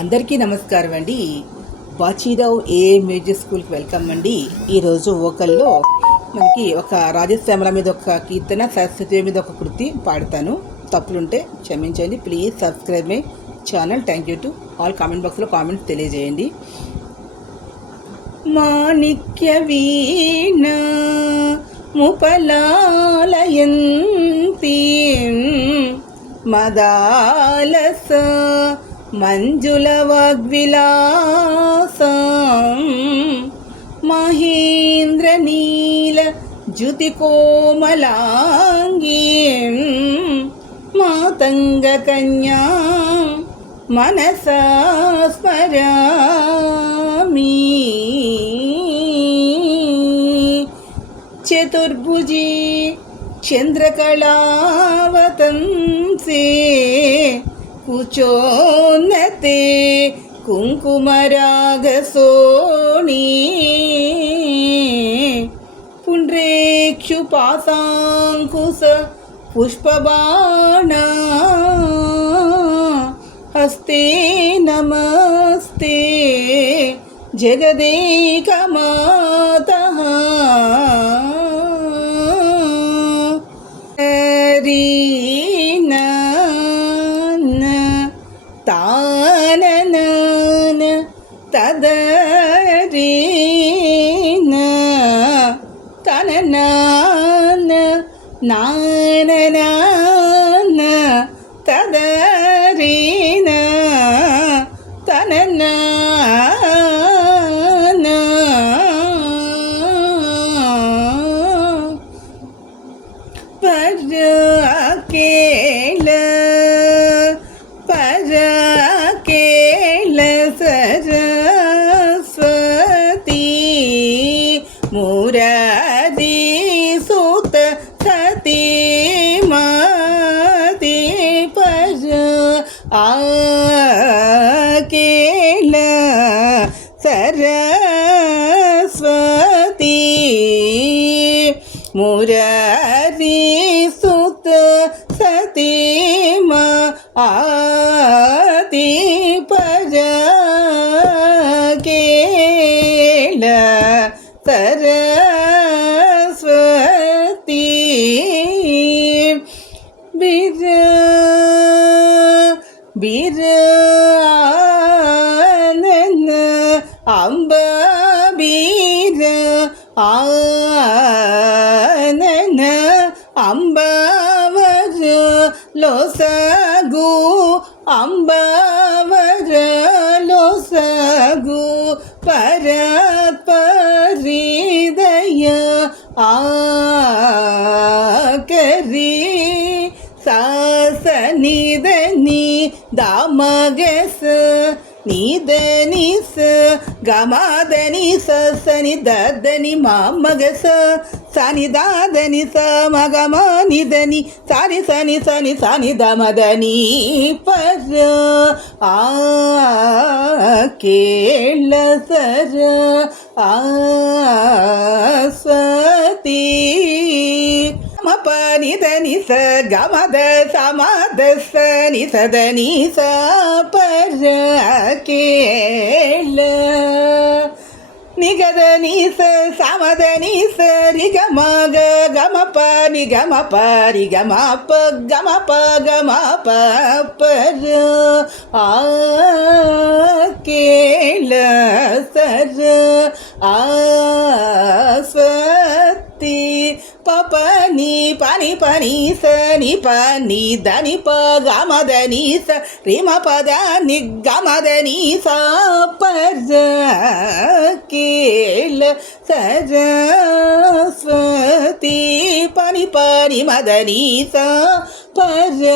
అందరికీ నమస్కారం అండి. బాచీరావు ఏ మ్యూజిక్ స్కూల్కి వెల్కమ్ అండి. ఈరోజు వోకల్లో మనకి ఒక రాజశ్యామల మీద ఒక కీర్తన, సరస్వతి మీద ఒక కృతి పాడతాను. తప్పులుంటే క్షమించండి. Please subscribe my channel. Thank you to all. Comment బాక్స్లో కామెంట్స్ తెలియజేయండి. మాణిక్య వీణ ముపలాలయంతి మదాలస మంజుల వాగ్విలాసం మహేంద్ర నీల జ్యుతి కోమలాంగీ మాతంగ కన్యా మనసా స్మరామి. చతుర్భుజీ చంద్రకళావతంసే కుచోన్నతే కుంకుమరాగసోణీ పుండ్రేక్షుపాసాంకుశ పుష్పబాణా హస్తే నమస్తే జగదేకమాతః. తానన తదరీన తనన నానన తదరీన తనన పరకేళ పరకేళ సరస్వతి మురారి సుత సతీ మతి పర ఆకేళ సరస్వతి మురారి సుత సతీ ఆతి పరకేళ సరస్వతి. బిర బిర ఆనన అంబ బీర ఆనన అంబవర లోసగు అంబవర లోసగు పరపరిదయ ఆకరి సాసనిదని దామగస నిదని స గమదని సని దదని మామగస సని దాదని స మగమ నిదని సని సని సని సని దమదని పర ఆకేళ సర ఆస్వతి మప నిదని స గమద సమద సని సదని స పరకేళ నిగదని స సమదని స రిగమ గమ ప నిగమ ప రిగమ ప గమ ప గమ ప పర ఆకేళ సర ఆస్వతి పని పని పని సని పని దని ప గమదని స రిమ పద నిగమదని స పరకేళ సరస్వతి పని పని మదని స పరకేళ